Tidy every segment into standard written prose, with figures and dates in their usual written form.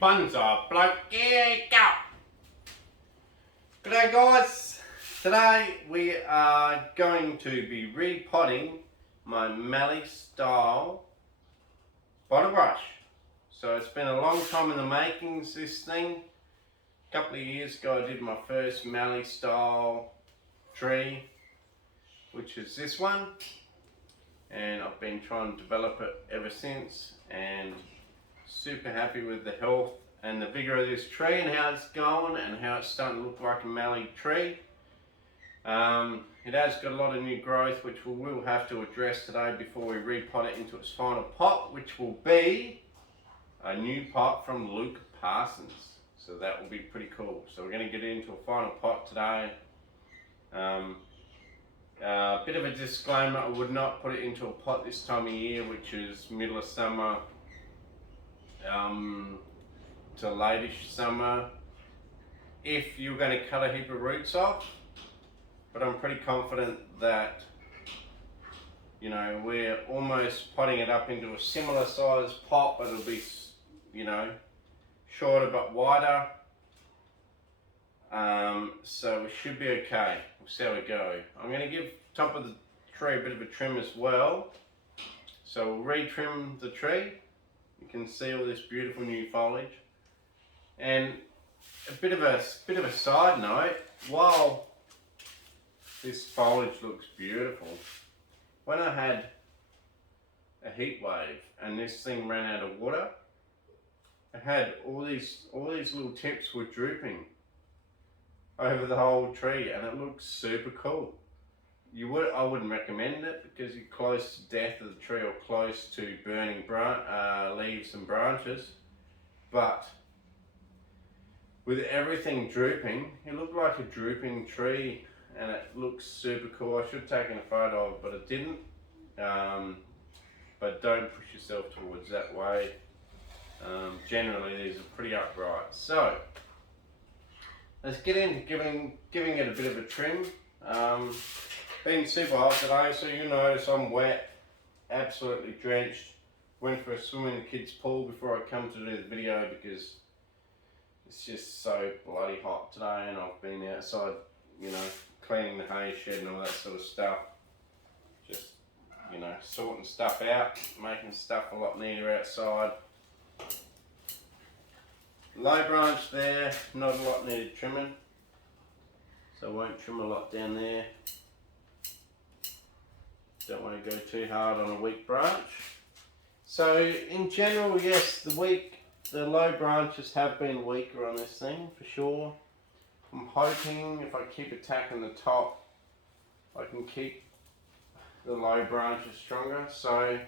Bonsai bloke, yeah, go! G'day guys, today we are going to be repotting my Mallee style bottle brush. So it's been a long time in the makings, this thing. A couple of years ago I did my first Mallee style tree, which is this one. And I've been trying to develop it ever since, and super happy with the health and the vigor of this tree and how it's going and how it's starting to look like a Mallee tree. It has got a lot of new growth, which we will have to address today before we repot it into its final pot, which will be a new pot from Luke Parsons. So that will be pretty cool. So we're going to get into a final pot today. Bit of a disclaimer, I would not put it into a pot this time of year, which is middle of summer to late-ish summer, if you're going to cut a heap of roots off. But I'm pretty confident that, you know, we're almost potting it up into a similar size pot, but it'll be, you know, shorter but wider. So we should be okay. We'll see how we go. I'm going to give top of the tree a bit of a trim as well. So we'll re-trim the tree. You can see all this beautiful new foliage. And a bit of a side note, while this foliage looks beautiful, when I had a heat wave and this thing ran out of water, it had all these little tips were drooping over the whole tree, and it looks super cool. I wouldn't recommend it because you're close to death of the tree or close to burning leaves and branches, but with everything drooping, it looked like a drooping tree and it looks super cool. I should have taken a photo of it, but it didn't. But don't push yourself towards that way. Generally these are pretty upright. So let's get into giving it a bit of a trim. Been super hot today, so you notice I'm wet, absolutely drenched. Went for a swim in the kids' pool before I come to do the video because it's just so bloody hot today, and I've been outside, you know, cleaning the hay shed and all that sort of stuff. Just, you know, sorting stuff out, making stuff a lot neater outside. Low branch there, not a lot needed trimming, so I won't trim a lot down there. Don't want to go too hard on a weak branch. So in general, yes, the low branches have been weaker on this thing for sure. I'm hoping if I keep attacking the top, I can keep the low branches stronger. So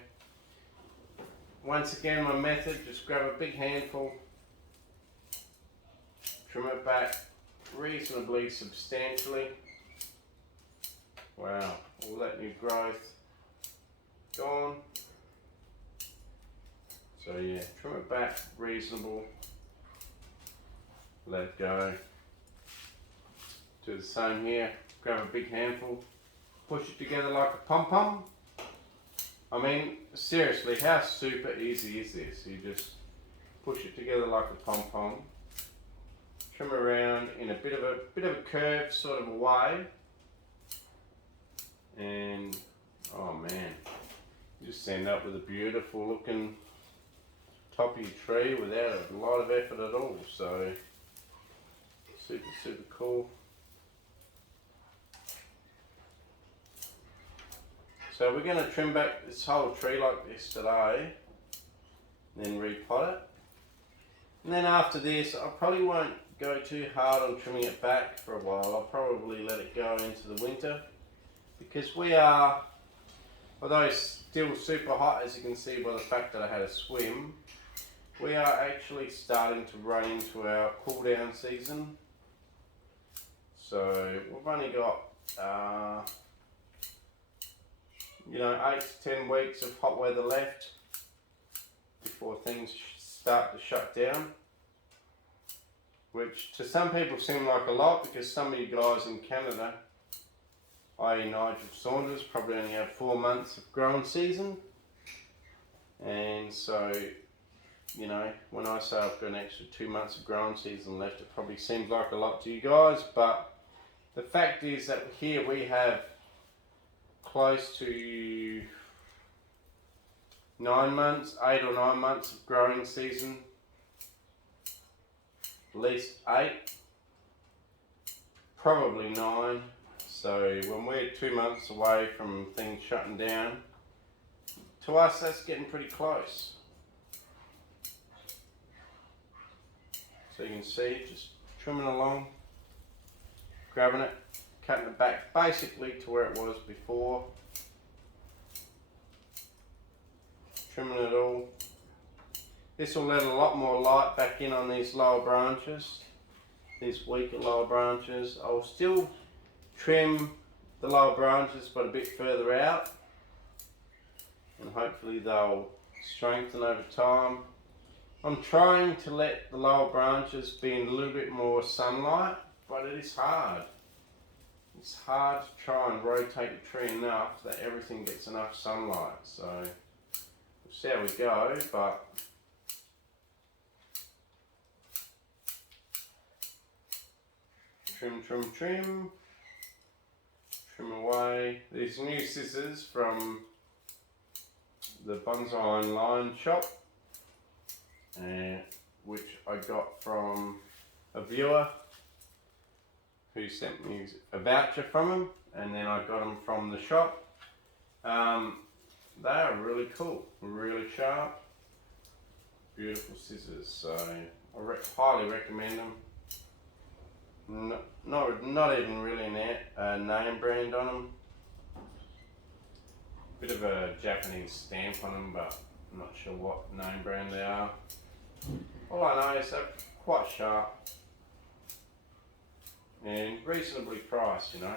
once again, my method, just grab a big handful, trim it back reasonably substantially. Wow, all that new growth gone. So yeah, trim it back reasonable, let it go. Do the same here, grab a big handful, push it together like a pom-pom. I mean, seriously, how super easy is this? You just push it together like a pom-pom, trim around in a bit of a curved sort of a way, and oh man, you just end up with a beautiful looking top of your tree without a lot of effort at all. So super cool. So we're going to trim back this whole tree like this today, then repot it. And then after this, I probably won't go too hard on trimming it back for a while. I'll probably let it go into the winter, because we are, although it's still super hot, as you can see by the fact that I had a swim, we are actually starting to run into our cool down season. So we've only got you know, 8 to 10 weeks of hot weather left before things start to shut down, which to some people seem like a lot, because some of you guys in Canada, i.e. Nigel Saunders, probably only have 4 months of growing season, and so you know, when I say I've got an extra 2 months of growing season left, it probably seems like a lot to you guys, but the fact is that here we have close to 9 months, 8 or 9 months of growing season, at least 8, probably 9. So when we're 2 months away from things shutting down, to us that's getting pretty close. So you can see, just trimming along, grabbing it, cutting it back basically to where it was before. Trimming it all. This will let a lot more light back in on these lower branches, these weaker lower branches. I'll still trim the lower branches but a bit further out, and hopefully they'll strengthen over time. I'm trying to let the lower branches be in a little bit more sunlight, but it is hard. It's hard to try and rotate the tree enough that everything gets enough sunlight. So we'll see how we go, but trim, trim, trim. Trim away. These new scissors from the Bonsai online shop, which I got from a viewer who sent me a voucher from them, and then I got them from the shop. They are really cool, really sharp, beautiful scissors, so I highly recommend them. Not even really a name brand on them. Bit of a Japanese stamp on them, but I'm not sure what name brand they are. All I know is they're quite sharp and reasonably priced, you know.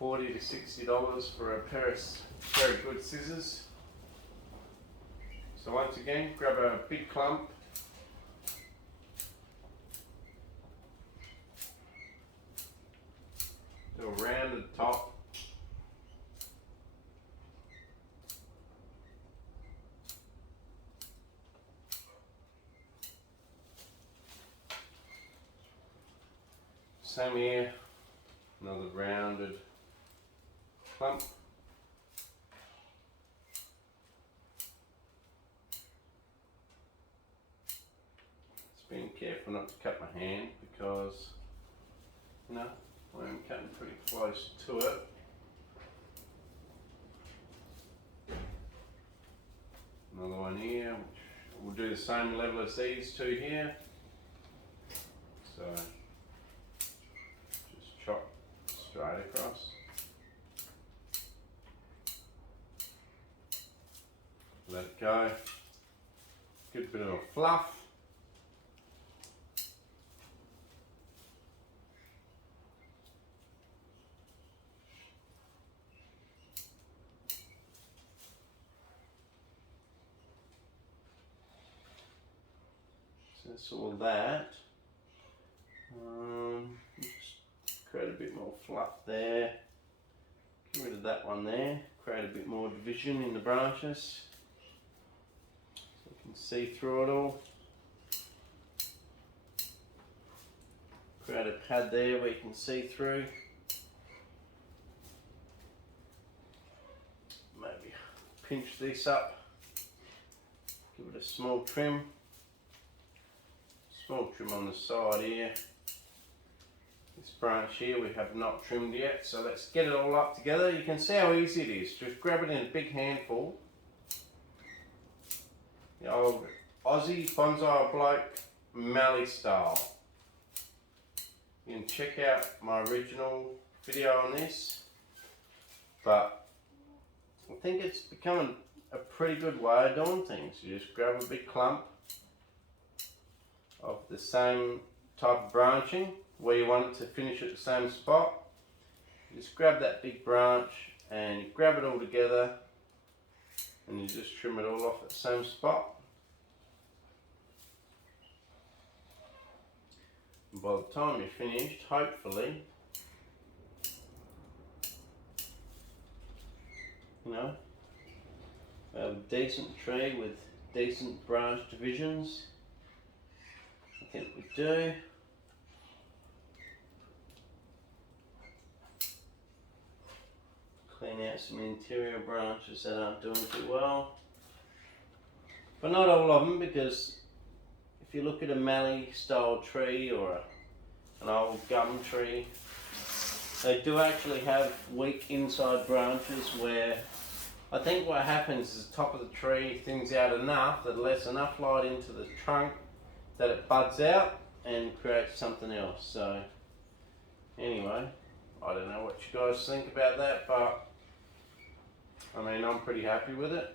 $40 to $60 for a pair of good scissors. So once again, grab a big clump. Do a rounded top. Same here, another rounded clump. Just being careful not to cut my hand because, you know, I'm cutting pretty close to it. Another one here, which we'll do the same level as these two here. So just chop straight across. Let it go. Good bit of a fluff. So that's all that. Just create a bit more fluff there. Get rid of that one there. Create a bit more division in the branches. So you can see through it all. Create a pad there where you can see through. Maybe pinch this up. Give it a small trim. Small trim on the side here. This branch here we have not trimmed yet, so let's get it all up together. You can see how easy it is. Just grab it in a big handful. The old Aussie bonsai bloke Mallee style. You can check out my original video on this, but I think it's becoming a pretty good way of doing things. You just grab a big clump of the same type of branching where you want it to finish at the same spot. You just grab that big branch and you grab it all together and you just trim it all off at the same spot. And by the time you're finished, hopefully, you know, a decent tree with decent branch divisions. I think we do. Clean out some interior branches that aren't doing too well. But not all of them, because if you look at a Mallee style tree or an old gum tree, they do actually have weak inside branches where I think what happens is the top of the tree thins out enough that lets enough light into the trunk that it buds out and creates something else. So anyway, I don't know what you guys think about that, but I mean, I'm pretty happy with it.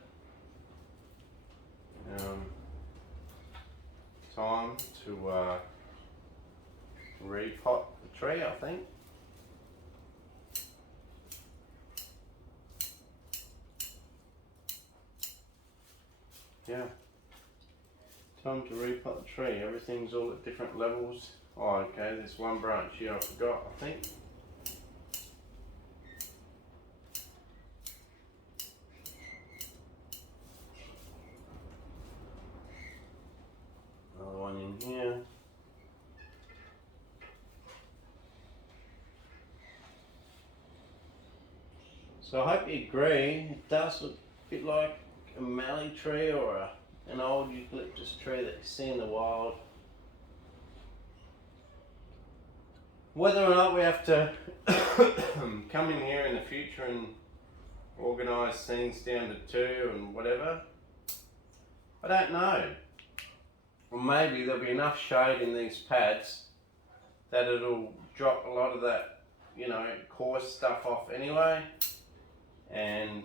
Time to repot the tree, I think. Yeah. Time to repot the tree. Everything's all at different levels. Oh, okay, there's one branch here I forgot, I think. Another one in here. So I hope you agree, it does look a bit like a Mallee tree or an old eucalyptus tree that you see in the wild. Whether or not we have to come in here in the future and organise things down to 2 and whatever, I don't know. Or maybe there'll be enough shade in these pads that it'll drop a lot of that, you know, coarse stuff off anyway, and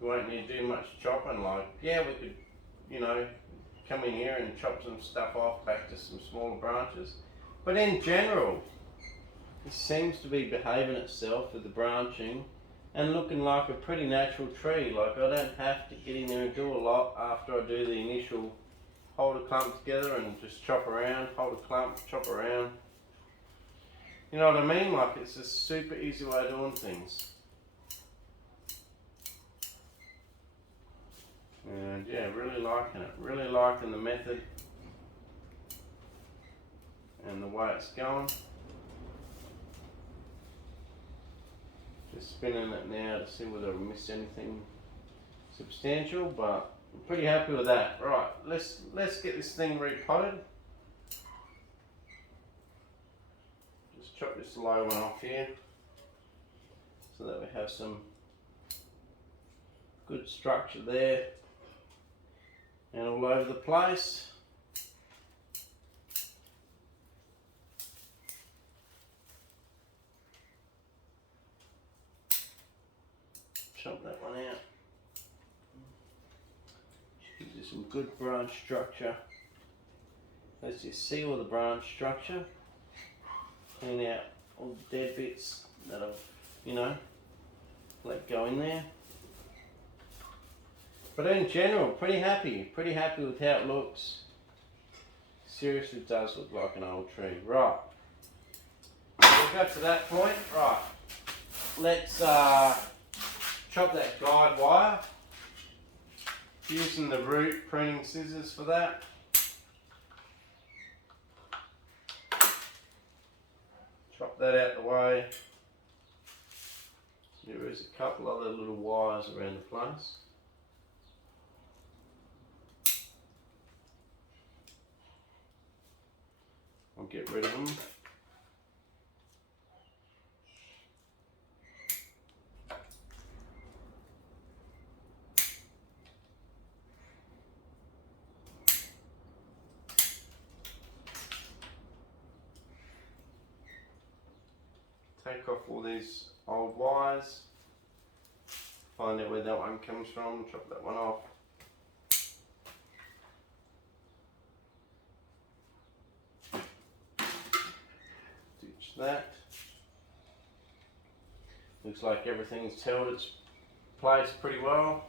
we won't need to do much chopping. Like, yeah, we could, you know, come in here and chop some stuff off back to some smaller branches. But in general, it seems to be behaving itself with the branching and looking like a pretty natural tree. Like, I don't have to get in there and do a lot after I do the initial hold a clump together and just chop around, hold a clump, chop around. You know what I mean? Like, it's a super easy way of doing things. And yeah, really liking it. Really liking the method and the way it's going. Just spinning it now to see whether I missed anything substantial, but I'm pretty happy with that. Right, let's get this thing repotted. Just chop this low one off here so that we have some good structure there and all over the place. Chop that one out. Gives you some good branch structure. Let's just see all the branch structure. Clean out all the dead bits that I've, you know, let go in there. But in general, pretty happy with how it looks. Seriously does look like an old tree. Right, we'll go to that point. Right, let's chop that guide wire. Using the root pruning scissors for that. Chop that out the way. There is a couple other little wires around the place. I'll get rid of them. Take off all these old wires. Find out where that one comes from, chop that one off. That. Looks like everything's held its place pretty well.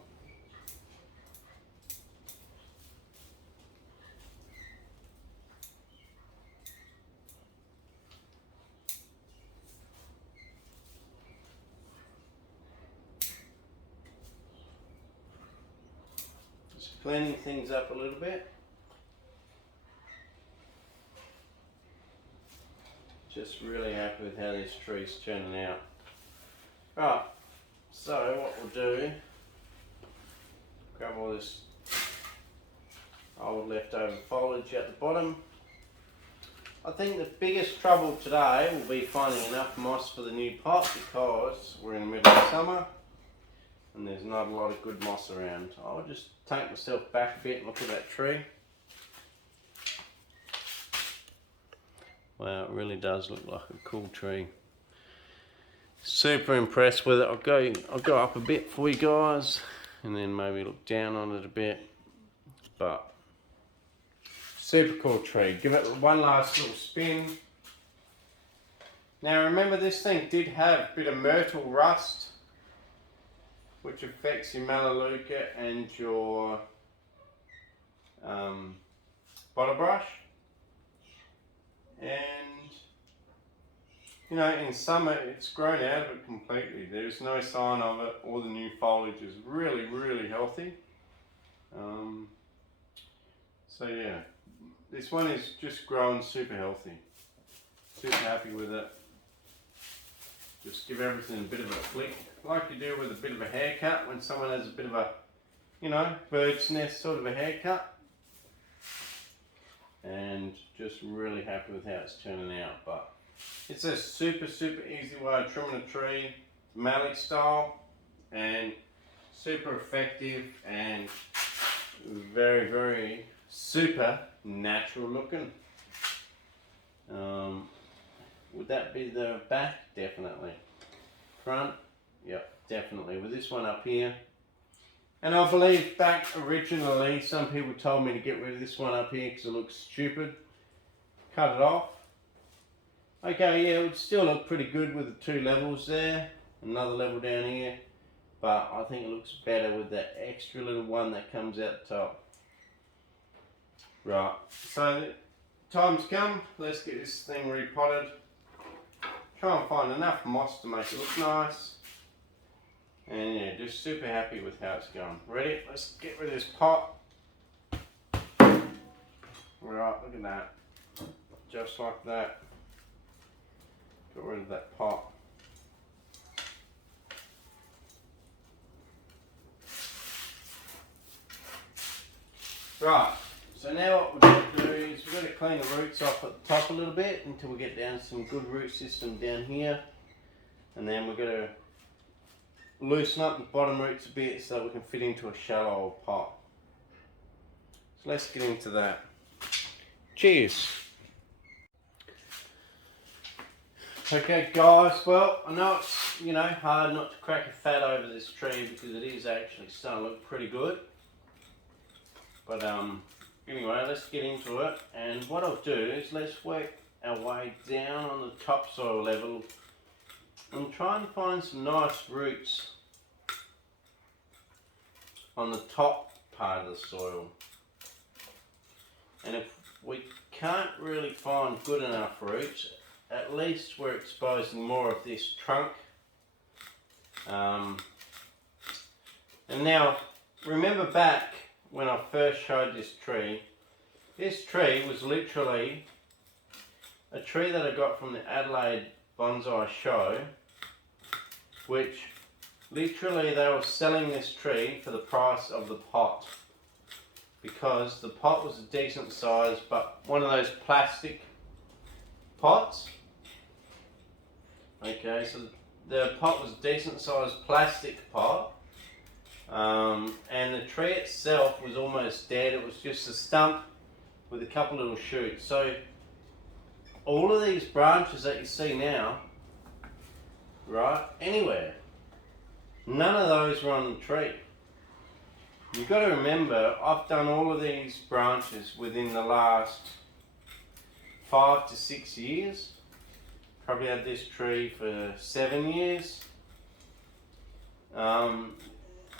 Just cleaning things up a little bit. Just really happy with how this tree's turning out. Right, so what we'll do, grab all this old leftover foliage at the bottom. I think the biggest trouble today will be finding enough moss for the new pot, because we're in the middle of summer and there's not a lot of good moss around. I'll just take myself back a bit and look at that tree. Wow, it really does look like a cool tree. Super impressed with it. I'll go up a bit for you guys and then maybe look down on it a bit. But super cool tree. Give it one last little spin. Now remember, this thing did have a bit of myrtle rust, which affects your melaleuca and your bottle brush. And you know, in summer it's grown out of it completely. There's no sign of it. All the new foliage is really, really healthy. So yeah, this one is just growing super healthy. Super happy with it. Just give everything a bit of a flick, like you do with a bit of a haircut when someone has a bit of a, you know, bird's nest sort of a haircut. And just really happy with how it's turning out. But it's a super, super easy way of trimming a tree, Mallee style, and super effective and very, very super natural looking. Would that be the back? Definitely. Front? Yep, definitely. With this one up here. And I believe back originally, some people told me to get rid of this one up here because it looks stupid. Cut it off. Okay, yeah, it would still look pretty good with the two levels there. Another level down here. But I think it looks better with that extra little one that comes out the top. Right, so time's come. Let's get this thing repotted. Try and find enough moss to make it look nice. And yeah, just super happy with how it's going. Ready? Let's get rid of this pot. Right, look at that. Just like that. Got rid of that pot. Right, so now what we're going to do is we're going to clean the roots off at the top a little bit until we get down to some good root system down here. And then we're going to loosen up the bottom roots a bit so we can fit into a shallow pot. So let's get into that. Cheers! Okay guys, well I know it's, you know, hard not to crack a fat over this tree because it is actually starting to look pretty good. But anyway, let's get into it, and what I'll do is let's work our way down on the topsoil level and try and find some nice roots on the top part of the soil. And if we can't really find good enough roots, at least we're exposing more of this trunk. And now, remember back when I first showed this tree was literally a tree that I got from the Adelaide Bonsai show, which literally they were selling this tree for the price of the pot, because the pot was a decent size, but one of those plastic pots. Okay, so the pot was a decent sized plastic pot. And the tree itself was almost dead. It was just a stump with a couple little shoots. So all of these branches that you see now, right, anywhere, none of those were on the tree. You've got to remember, I've done all of these branches within the last 5 to 6 years. Probably had this tree for 7 years.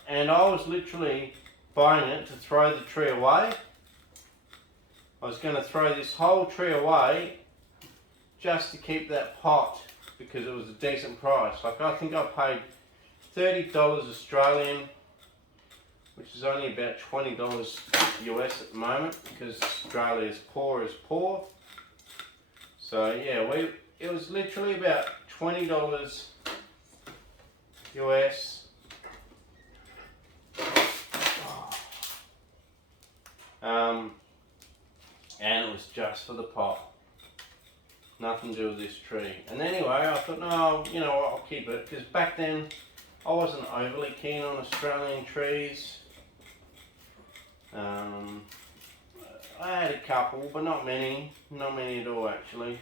And I was literally buying it to throw the tree away. I was going to throw this whole tree away just to keep that pot because it was a decent price. Like, I think I paid $30 Australian which is only about $20 US at the moment because Australia's poor is poor. So yeah, it was literally about $20 US. And it was just for the pot. Nothing to do with this tree. And anyway, I thought, no, you know what, I'll keep it. Because back then, I wasn't overly keen on Australian trees. I had a couple, but not many. Not many at all, actually.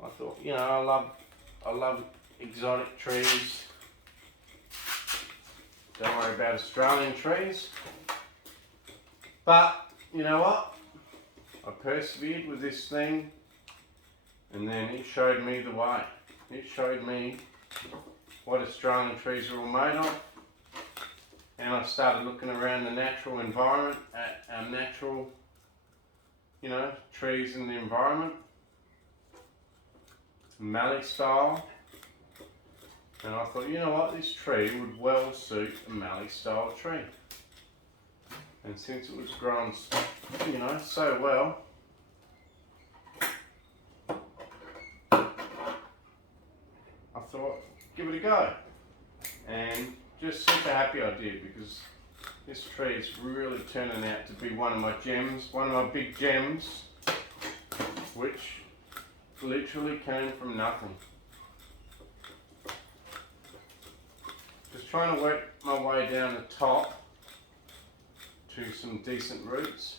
I thought, you know, I love exotic trees. Don't worry about Australian trees. But, you know what? I persevered with this thing, and then it showed me the way. It showed me what Australian trees are all made of, and I started looking around the natural environment at our natural, you know, trees in the environment, Mallee style, and I thought, you know what, this tree would well suit a Mallee style tree. And since it was grown, you know, so well, I thought, give it a go. And just super happy I did, because this tree is really turning out to be one of my gems, one of my big gems, which literally came from nothing. Just trying to work my way down the top to some decent roots.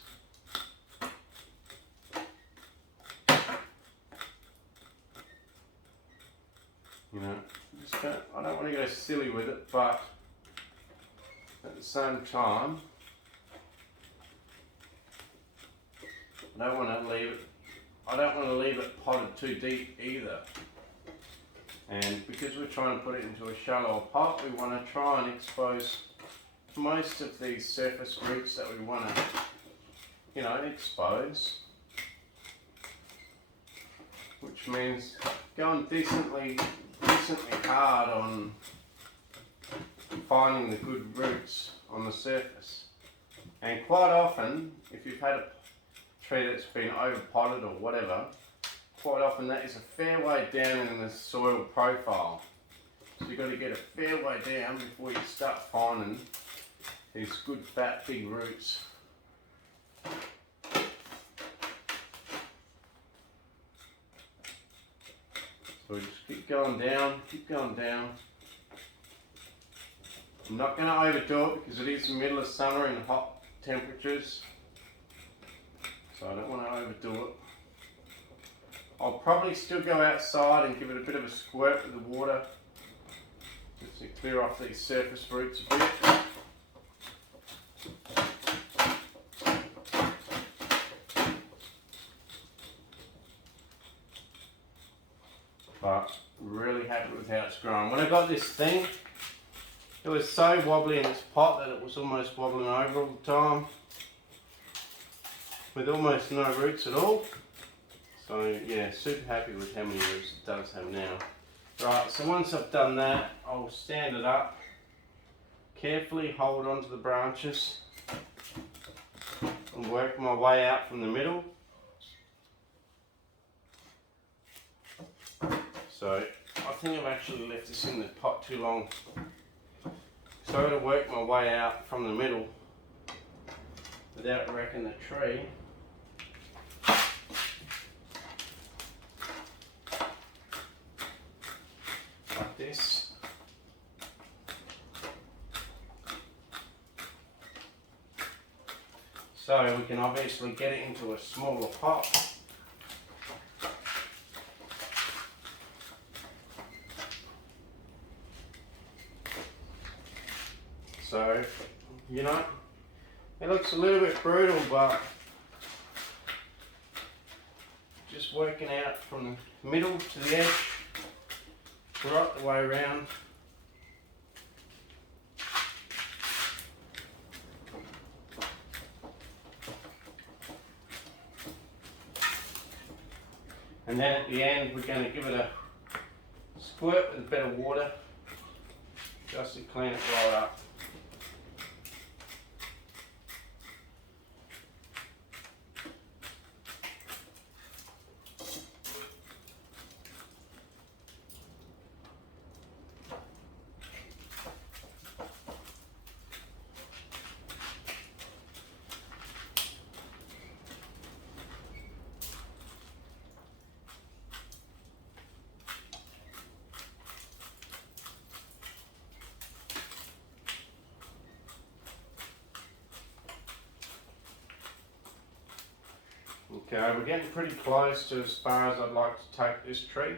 You know, I don't want to go silly with it, but at the same time, I don't want to leave it potted too deep either. And because we're trying to put it into a shallow pot, we want to try and expose most of these surface roots that we want to, you know, expose, which means going decently hard on finding the good roots on the surface. And quite often, if you've had a tree that's been over potted or whatever, quite often that is a fair way down in the soil profile. So you've got to get a fair way down before you start finding these good fat big roots. So we just keep going down, keep going down. I'm not going to overdo it because it is the middle of summer and hot temperatures, so I don't want to overdo it. I'll probably still go outside and give it a bit of a squirt with the water just to clear off these surface roots a bit. But really happy with how it's grown. When I got this thing, it was so wobbly in its pot that it was almost wobbling over all the time, with almost no roots at all. So yeah, super happy with how many roots it does have now. Right, so once I've done that, I'll stand it up, carefully hold onto the branches and work my way out from the middle. So I think I've actually left this in the pot too long. So I'm going to work my way out from the middle without wrecking the tree. Like this. So we can obviously get it into a smaller pot. So, you know, it looks a little bit brutal, but just working out from the middle to the edge, right the way around. And then at the end, we're going to give it a squirt with a bit of water, just to clean it right up. Okay, we're getting pretty close to as far as I'd like to take this tree.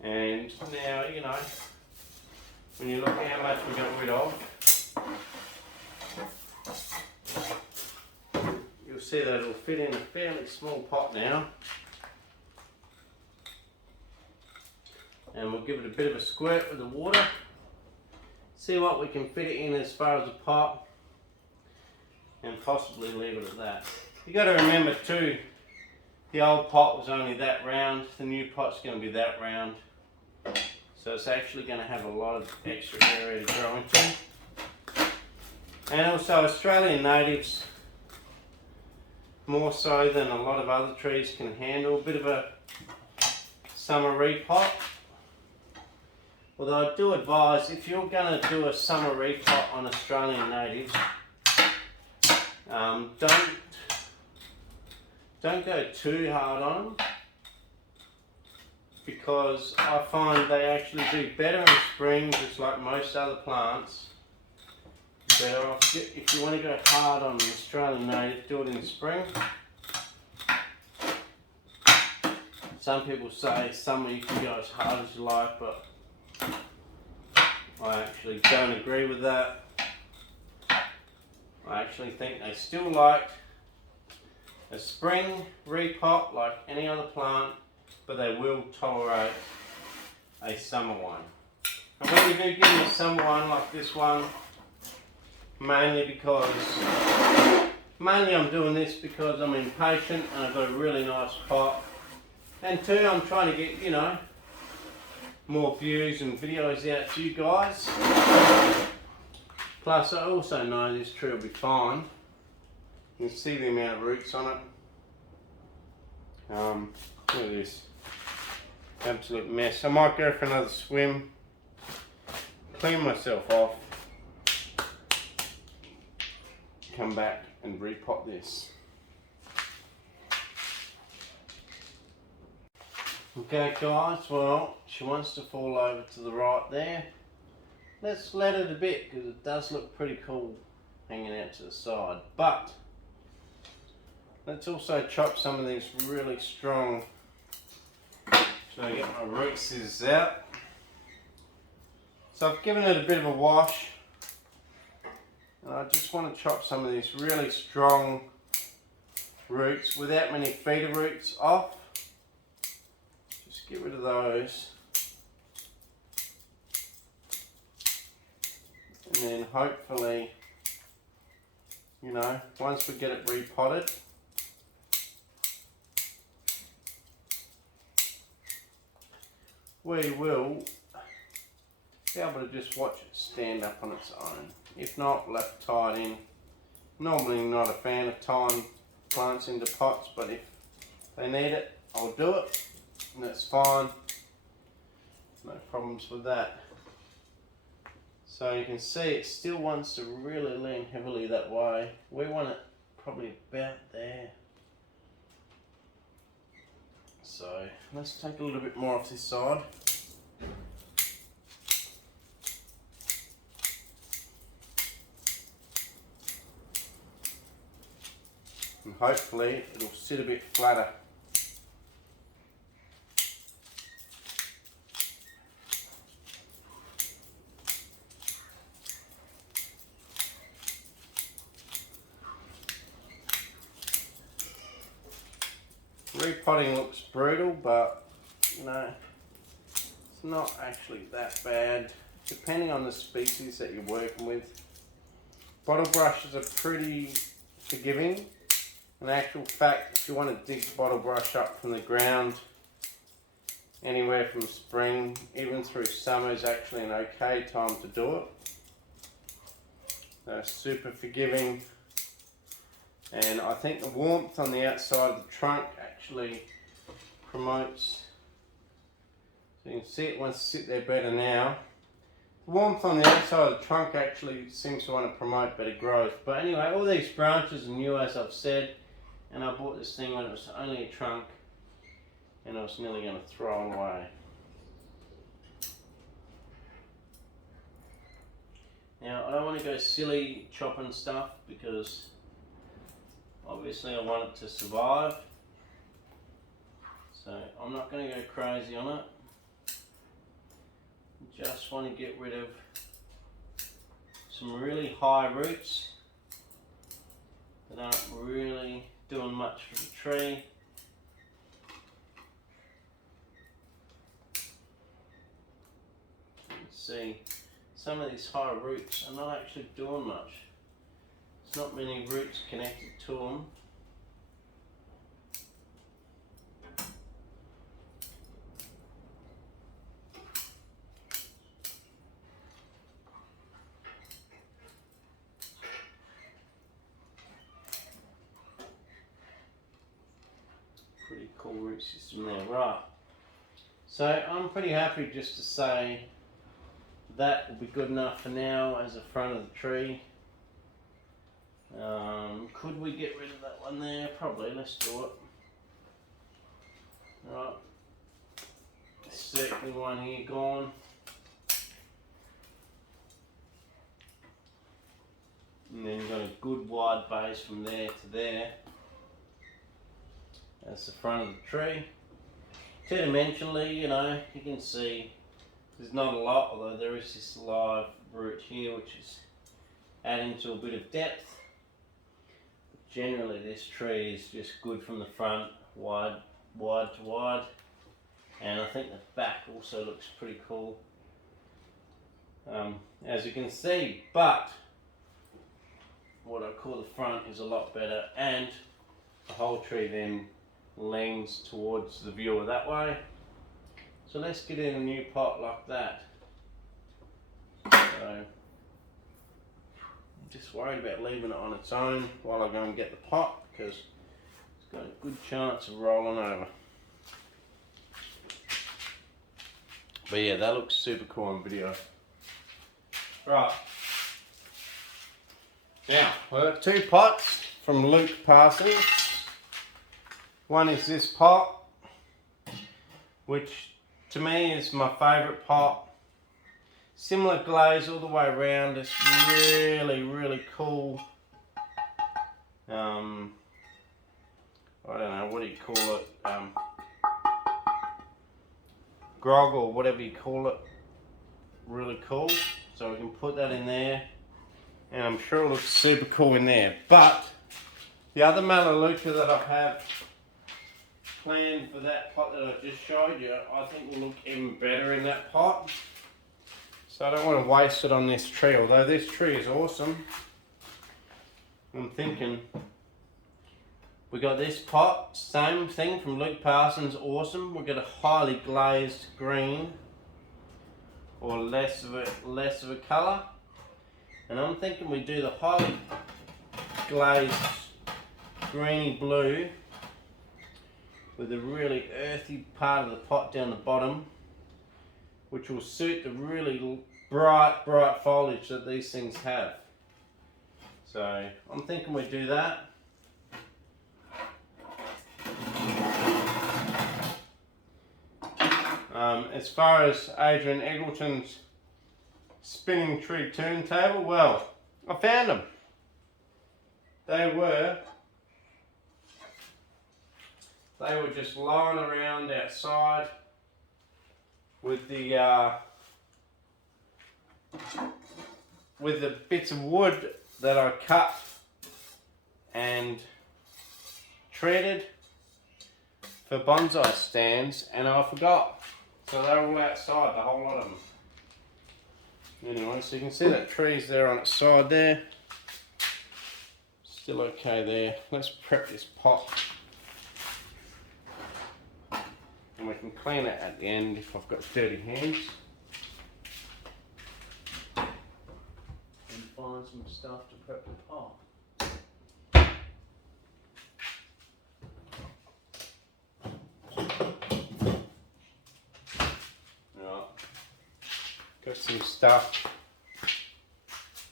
And now, you know, when you look at how much we got rid of, you'll see that it'll fit in a fairly small pot now. And we'll give it a bit of a squirt with the water. See what we can fit it in as far as a pot. And possibly leave it at that. You got to remember too, the old pot was only that round, the new pot's going to be that round. So it's actually going to have a lot of extra area to grow into. And also Australian natives, more so than a lot of other trees, can handle a bit of a summer repot. Although I do advise, if you're going to do a summer repot on Australian natives, don't go too hard on them, because I find they actually do better in spring, just like most other plants. Better off, if you want to go hard on an Australian native, do it in spring. Some people say summer you can go as hard as you like, but I actually don't agree with that. I actually think they still like a spring repot like any other plant, but they will tolerate a summer one. And when you do give me a summer one like this one, mainly I'm doing this because I'm impatient and I've got a really nice pot. And two, I'm trying to get, you know, more views and videos out to you guys. Plus I also know this tree will be fine. You can see the amount of roots on it. Look at this. Absolute mess. I might go for another swim. Clean myself off. Come back and repot this. Okay guys, well, she wants to fall over to the right there. Let's let it a bit, because it does look pretty cool hanging out to the side. But let's also chop some of these really strong. So I get my root scissors out. So I've given it a bit of a wash. And I just want to chop some of these really strong roots without many feeder roots off. Just get rid of those. And then hopefully, you know, once we get it repotted, we will be able to just watch it stand up on its own. If not, we'll have to tie it in. Normally not a fan of tying plants into pots, but if they need it, I'll do it, and that's fine. No problems with that. So you can see it still wants to really lean heavily that way. We want it probably about there. So let's take a little bit more off this side. And hopefully it'll sit a bit flatter. Repotting looks brutal, but you know, it's not actually that bad, depending on the species that you're working with. Bottle brushes are pretty forgiving. In actual fact, if you want to dig the bottle brush up from the ground, anywhere from spring, even through summer is actually an okay time to do it. They're super forgiving. And I think the warmth on the outside of the trunk actually promotes, so you can see it wants to sit there better now. The warmth on the outside of the trunk actually seems to want to promote better growth. But anyway, all these branches are new, as I've said, and I bought this thing when it was only a trunk and I was nearly going to throw it away. Now I don't want to go silly chopping stuff because Obviously I want it to survive, so I'm not going to go crazy on it. Just want to get rid of some really high roots that aren't really doing much for the tree. You can see some of these high roots are not actually doing much. There's not many roots connected to them. Pretty cool root system there, right. So I'm pretty happy just to say that will be good enough for now as the front of the tree. Could we get rid of that one there? Probably, let's do it. Right, second one here gone. And then you've got a good wide base from there to there. That's the front of the tree. Two-dimensionally, you know, you can see there's not a lot, although there is this live root here which is adding to a bit of depth. But generally this tree is just good from the front, wide to wide. And I think the back also looks pretty cool, as you can see, but what I call the front is a lot better, and the whole tree then leans towards the viewer that way. So let's get in a new pot like that. So I'm just worried about leaving it on its own while I go and get the pot, because it's got a good chance of rolling over. But yeah, that looks super cool on video. Right. Now, we've got two pots from Luke Parsons. One is this pot, which to me is my favourite pot. Similar glaze all the way around. It's really, really cool. I don't know, what do you call it? Grog or whatever you call it. Really cool. So we can put that in there, and I'm sure it looks super cool in there. But the other Melaleuca that I have planned for that pot that I just showed you, I think will look even better in that pot. So I don't want to waste it on this tree, although this tree is awesome. I'm thinking we got this pot, same thing from Luke Parsons, awesome. We've got a highly glazed green, or less of a colour. And I'm thinking we do the highly glazed greeny blue with a really earthy part of the pot down the bottom, which will suit the really bright foliage that these things have. So I'm thinking we do that. As far as Adrian Eggleton's spinning tree turntable, well, I found them. They were just lying around outside with the bits of wood that I cut and treated for bonsai stands, and I forgot. So they're all outside, the whole lot of them. Anyway, so you can see that tree's there on its side there. Still okay there. Let's prep this pot. And we can clean it at the end if I've got dirty hands. And find some stuff to prep the pot. Got some stuff.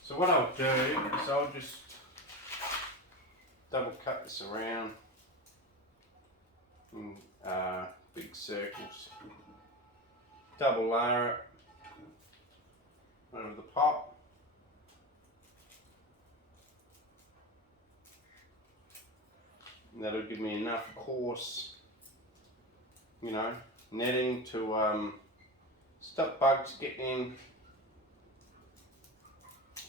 So what I'll do is I'll just double cut this around in big circles. Double layer it over the pot. That'll give me enough coarse, you know, netting to stop bugs getting in.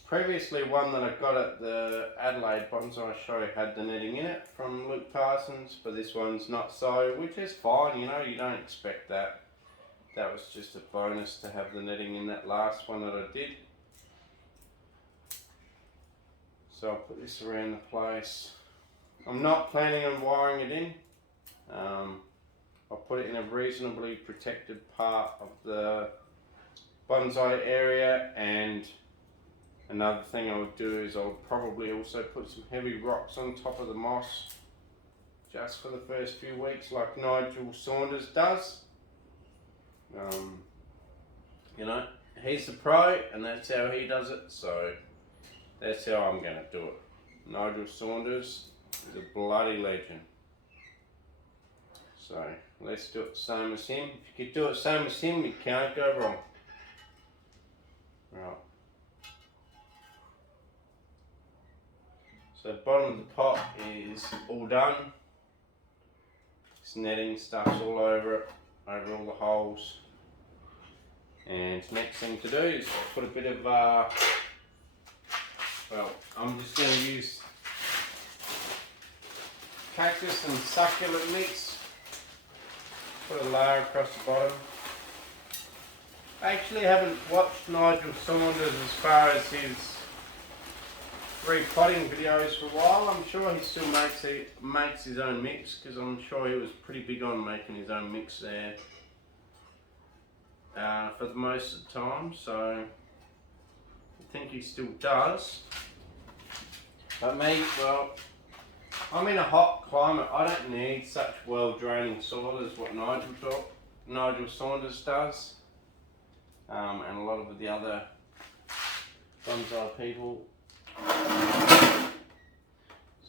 Previously, one that I got at the Adelaide Bonsai show had the netting in it from Luke Parsons, but this one's not so, which is fine, you know, you don't expect that. That was just a bonus to have the netting in that last one that I did. So I'll put this around the place. I'm not planning on wiring it in. I'll put it in a reasonably protected part of the bonsai area, and another thing I would do is I'll probably also put some heavy rocks on top of the moss just for the first few weeks, like Nigel Saunders does. You know, he's the pro and that's how he does it, so that's how I'm going to do it. Nigel Saunders is a bloody legend. So let's do it the same as him. If you could do it the same as him, you can't go wrong. Right. So the bottom of the pot is all done. This netting stuff's all over it, over all the holes. And next thing to do is put a bit of, well, I'm just going to use cactus and succulent mix. Put a layer across the bottom. I actually haven't watched Nigel Saunders as far as his repotting videos for a while. I'm sure he still makes his own mix, because I'm sure he was pretty big on making his own mix there for the most of the time, so I think he still does. But me, well, I'm in a hot climate. I don't need such well draining soil as what Nigel Saunders does, and a lot of the other bonsai people.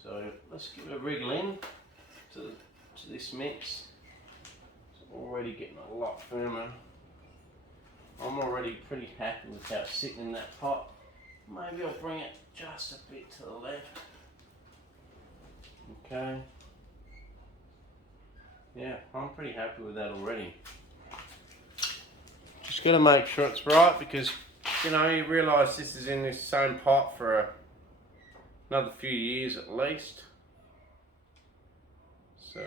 So let's give a wriggle in to this mix. It's already getting a lot firmer. I'm already pretty happy with how it's sitting in that pot. Maybe I'll bring it just a bit to the left. Okay. Yeah, I'm pretty happy with that already. Just got to make sure it's right, because, you know, you realise this is in this same pot for another few years at least. So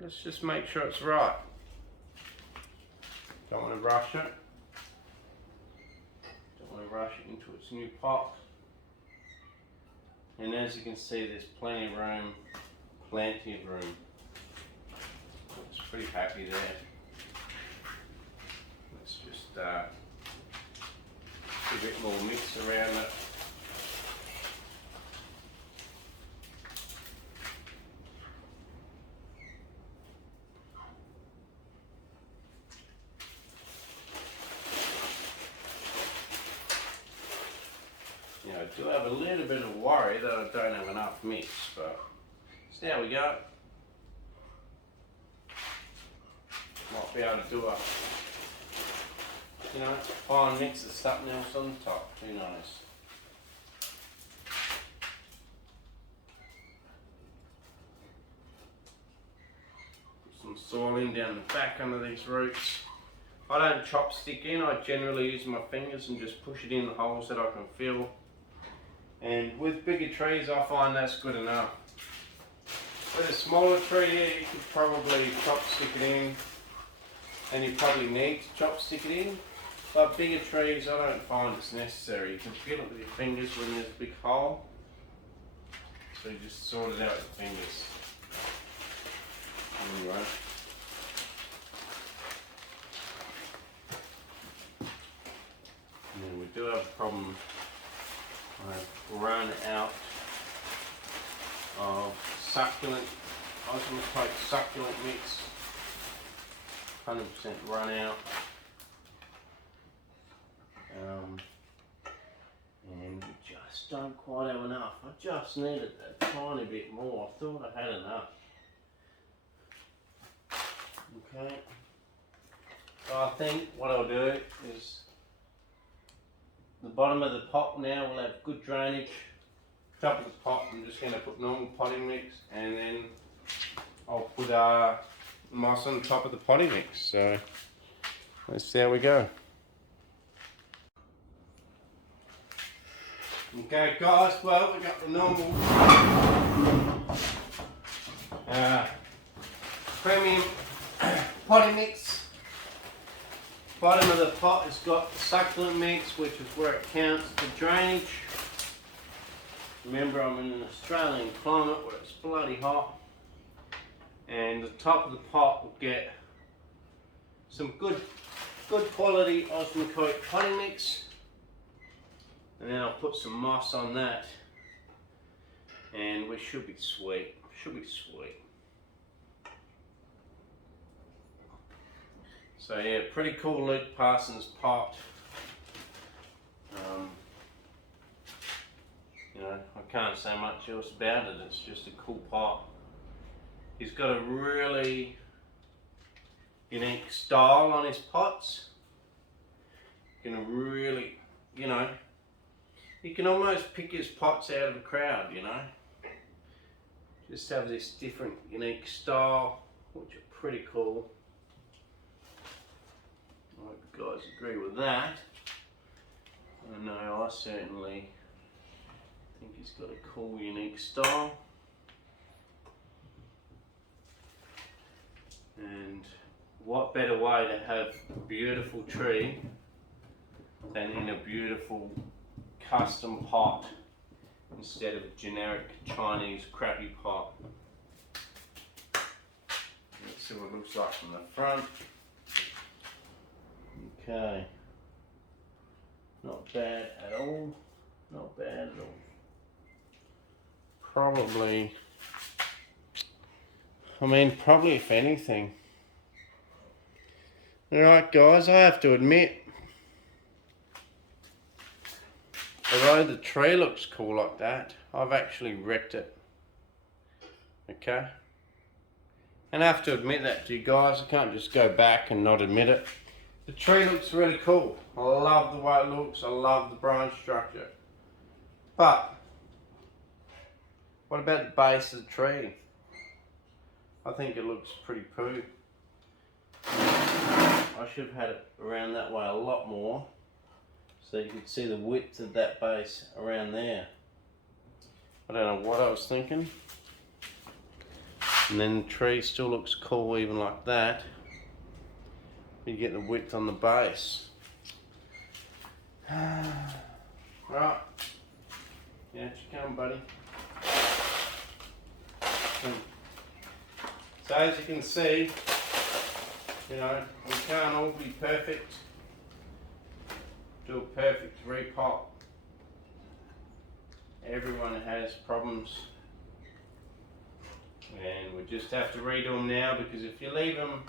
let's just make sure it's right. Don't want to rush it. Don't want to rush it into its new pot. And as you can see, there's plenty of room. Looks pretty happy there. Let's just put a bit more mix around it. You know, I do have a little bit of worry that I don't have enough mix, but see how we go. Might be able to do a, you know, fine mix of something else on the top, who knows. Put some soil in down the back under these roots. I don't chopstick in, I generally use my fingers and just push it in the holes that I can feel. And with bigger trees, I find that's good enough. With a smaller tree here, you could probably chopstick it in, and you probably need to chopstick it in. But bigger trees, I don't find it's necessary. You can feel it with your fingers when there's a big hole. So you just sort it out with your fingers. Anyway. And then we do have a problem. I've run out of succulent, I was going to take succulent mix, 100% run out, and we just don't quite have enough. I just needed a tiny bit more. I thought I had enough. Okay, so I think what I'll do is, the bottom of the pot now will have good drainage. Top of the pot, I'm just going to put normal potting mix, and then I'll put moss on top of the potting mix. So let's see how we go. Okay guys, well we got the normal premium potting mix. Bottom of the pot has got the succulent mix, which is where it counts for drainage. Remember, I'm in an Australian climate where it's bloody hot. And the top of the pot will get some good quality osmocote potting mix. And then I'll put some moss on that. And we should be sweet. Should be sweet. So yeah, pretty cool Luke Parsons pot. You know, I can't say much else about it. It's just a cool pot. He's got a really unique style on his pots. You can really, you know, you can almost pick his pots out of a crowd, you know. Just have this different, unique style, which are pretty cool. I hope you guys agree with that. I know I certainly think he's got a cool, unique style. And what better way to have a beautiful tree than in a beautiful custom pot instead of a generic Chinese crappy pot. Let's see what it looks like from the front. Okay, not bad at all, not bad at all. Probably, probably if anything. Alright guys, I have to admit, although the tree looks cool like that, I've actually wrecked it. Okay? And I have to admit that to you guys, I can't just go back and not admit it. The tree looks really cool. I love the way it looks, I love the branch structure. But, what about the base of the tree? I think it looks pretty poo. I should have had it around that way a lot more, so you could see the width of that base around there. I don't know what I was thinking. And then the tree still looks cool even like that. You get the width on the base. Right. Yeah, you come, buddy. So as you can see, you know, we can't all be perfect. Do a perfect repot. Everyone has problems. And we just have to redo them now, because if you leave them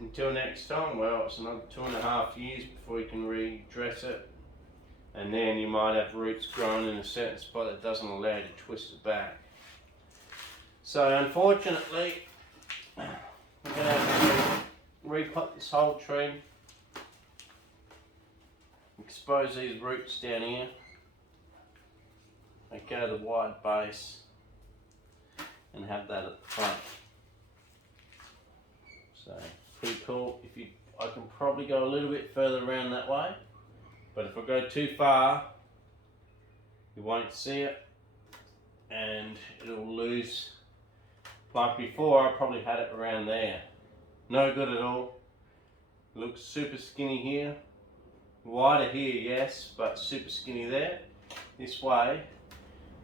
until next time, well, it's another 2.5 years before you can redress it. And then you might have roots growing in a certain spot that doesn't allow you to twist it back. So unfortunately, we're going to have to repot this whole tree, expose these roots down here, and go to the wide base and have that at the front. So pretty cool. I can probably go a little bit further around that way, but if I go too far, you won't see it and it'll lose. Like before, I probably had it around there. No good at all. Looks super skinny here. Wider here, yes, but super skinny there. This way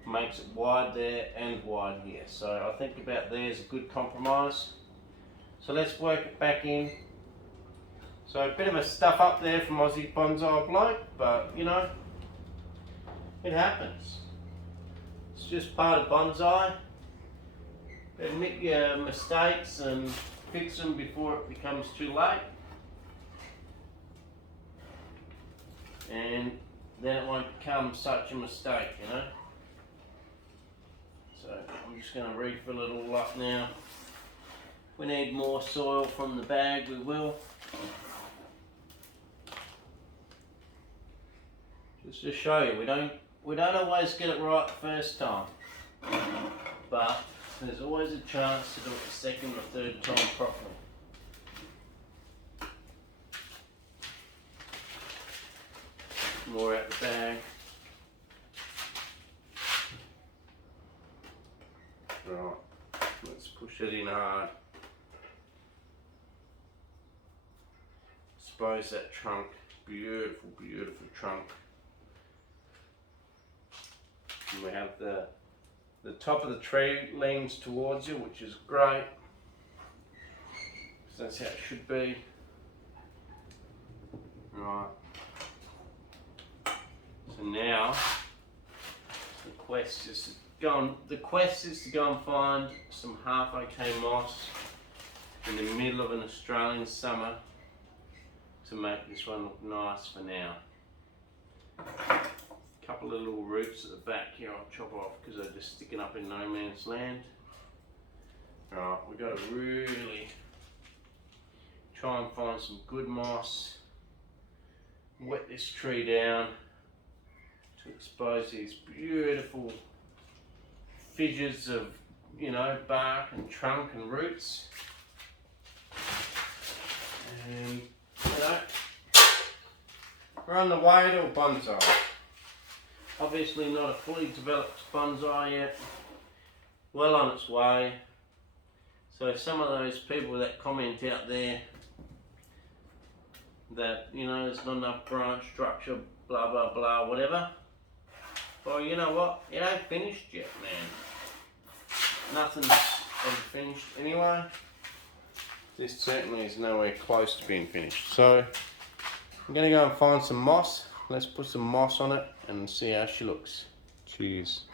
makes it wide there and wide here. So I think about there is a good compromise. So let's work it back in. So a bit of a stuff up there from Aussie Bonsai bloke, but you know, it happens. It's just part of bonsai. Admit your mistakes and fix them before it becomes too late. And then it won't become such a mistake, you know. So I'm just going to refill it all up now. If we need more soil from the bag, we will. Just to show you, we don't always get it right the first time, but there's always a chance to do it the second or third time properly. More out the bag. Right, let's push it in hard. Expose that trunk. Beautiful, beautiful trunk. And we have the top of the tree leans towards you, which is great. So that's how it should be. Right. So now the quest is to go and find some half okay moss in the middle of an Australian summer to make this one look nice for now. A couple of little roots at the back here I'll chop off because they're just sticking up in no man's land. Right, we've got to really try and find some good moss, wet this tree down to expose these beautiful fissures of, you know, bark and trunk and roots. And, you know, we're on the way to a bonsai. Obviously not a fully developed bonsai yet, well on its way. So some of those people that comment out there that, you know, there's not enough branch structure, blah blah blah, whatever. Well, you know what? It ain't finished yet, man. Nothing's finished anyway. This certainly is nowhere close to being finished. So I'm gonna go and find some moss. Let's put some moss on it and see how she looks. Cheers.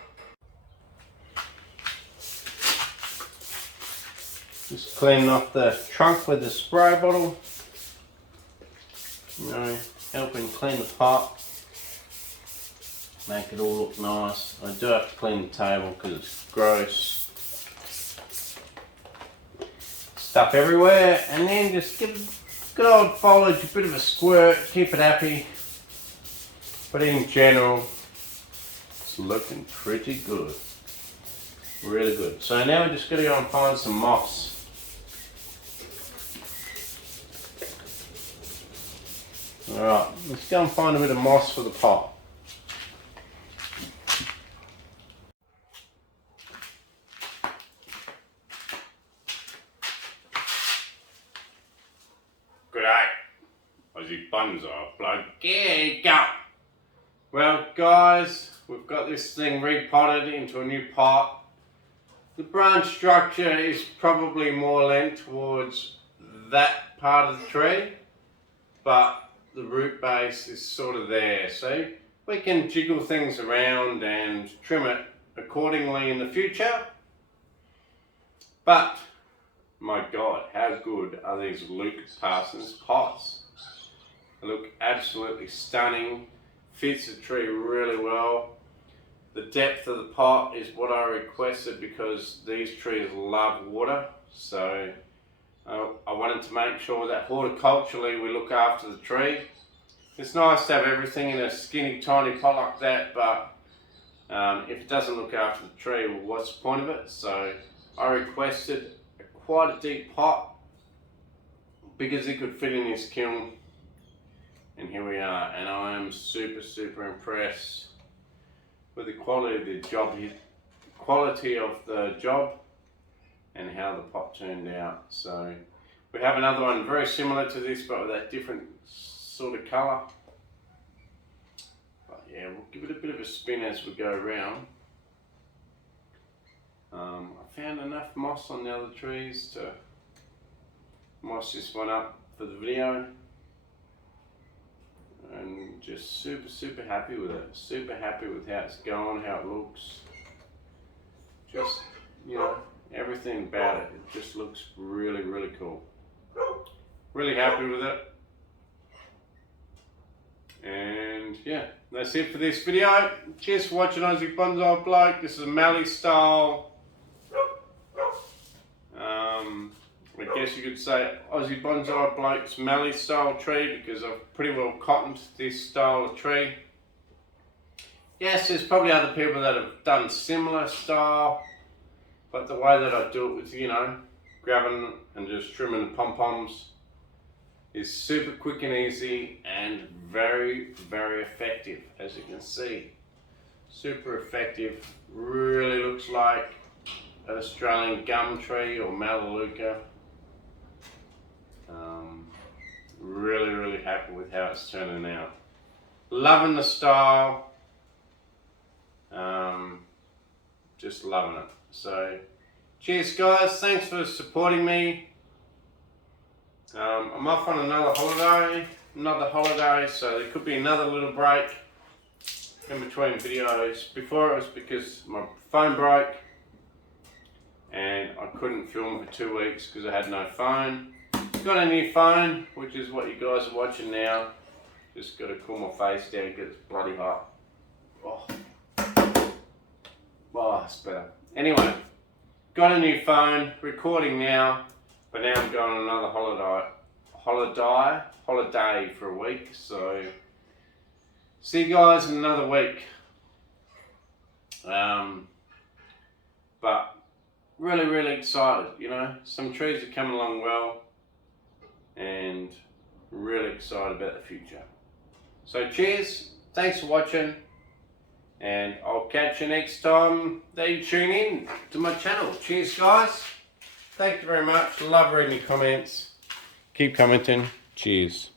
Just cleaning off the trunk with the spray bottle. You know, helping clean the pot. Make it all look nice. I do have to clean the table because it's gross. Stuff everywhere, and then just give good old foliage a bit of a squirt, keep it happy. But in general, it's looking pretty good. Really good. So now we're just going to go and find some moss. Alright, let's go and find a bit of moss for the pot. G'day, Aussie Bonsai bloke. Yeah, go! Well guys, we've got this thing repotted into a new pot. The branch structure is probably more lent towards that part of the tree, but the root base is sort of there. So we can jiggle things around and trim it accordingly in the future. But my God, how good are these Luke Parsons pots? They look absolutely stunning. Fits the tree really well. The depth of the pot is what I requested because these trees love water. So I wanted to make sure that horticulturally we look after the tree. It's nice to have everything in a skinny tiny pot like that, but if it doesn't look after the tree, well, what's the point of it? So I requested quite a deep pot because it could fit in this kiln, and here we are. And I am super impressed with the quality of the job and how the pot turned out. So we have another one very similar to this, but with that different sort of colour. But yeah, we'll give it a bit of a spin as we go around. I found enough moss on the other trees to moss this one up for the video, and just super happy with it. Super happy with how it's going, how it looks. Just, you know, everything about it. It just looks really cool. Really happy with it. And yeah, that's it for this video. Cheers for watching Aussie Bonsai Bloke. This is a Mallee style. I guess you could say Aussie Bonsai Bloke's Mallee style tree because I've pretty well cottoned this style of tree. Yes, there's probably other people that have done similar style, But the way that I do it with, you know, grabbing and just trimming the pom-poms is super quick and easy and very, very effective, as you can see. Super effective. Really looks like an Australian gum tree or Melaleuca. Really, really happy with how it's turning out. Loving the style. Just loving it. So, cheers guys. Thanks for supporting me. I'm off on another holiday, so there could be another little break in between videos. Before it was because my phone broke and I couldn't film for 2 weeks because I had no phone. Got a new phone, which is what you guys are watching now. Just got to cool my face down because it's bloody hot. Oh, that's better. Anyway, got a new phone, recording now, but now I'm going on another holiday for a week. So, see you guys in another week. But really, really excited, you know. Some trees are coming along well and really excited about the future. So cheers, thanks for watching, and I'll catch you next time that you tune in to my channel. Cheers guys, thank you very much, love reading your comments, keep commenting, cheers.